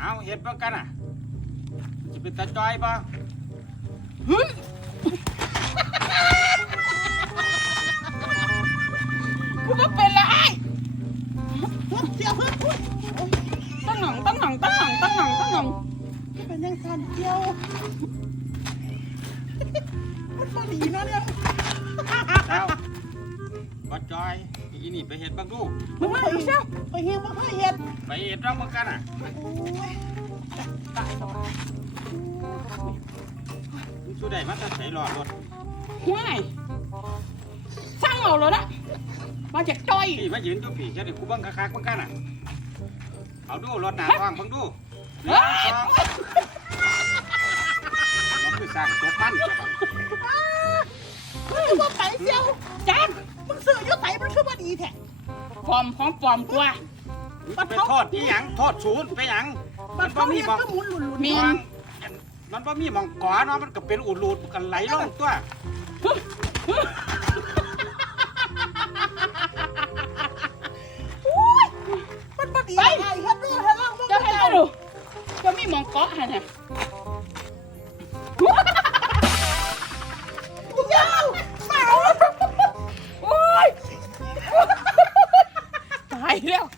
เอาเห็ดเบิ่งกันอะมันจะเป็นตาจอยป่ะเฮ้ยกูบ่เป็นละไอ้เดี๋ยวตั้งหน่องตั้งหน่องตั้งหน่องตั้งหน่องตั้งหน่องเป็นยังสันเกี่ยว มันมาดีเนาะเนี่ย อยอีนี่ไปเห็ดเบิ่งดูมึงมาดูเจ้าไปเฮียมาให้เห็ดไปเห็ดเบิ่งเบิ่งกันอะโอ้ยตายแล้วมึงสู้ได้มาแต่ใส่รอรถง่ายสร้างเอาแล้วนะมาจากจ้อยพี่มายืนอยู่พี่จะได้กูเบิ่งคักๆเบิ่งกันอะเอาดูรถหน้าท้องเบิ่งดูหเฮ้นึ่ยงสองมันคือสร้างตกมันมันคือว่าไปเซียวจานมึงซื้ออยุไสมันคือว่าดีแท้ปลอมของปลอมกว่ามันไปโทษที่หยังโทษศูนย์ไปหยังมัมันนเขาบ่มีเห็ดหมองก็หมุนหลุนหลุนมีมองมันบ่มีหมองก่อเนาะมันก็เป็นอุดรูดมันก็ไหลลงตัวมันมาดีไอ้เฮ็ดดูให้ล่างมึงเจ้าให้เราดูเจ้ามีหมองเกาะฮะเนี่ยม I know.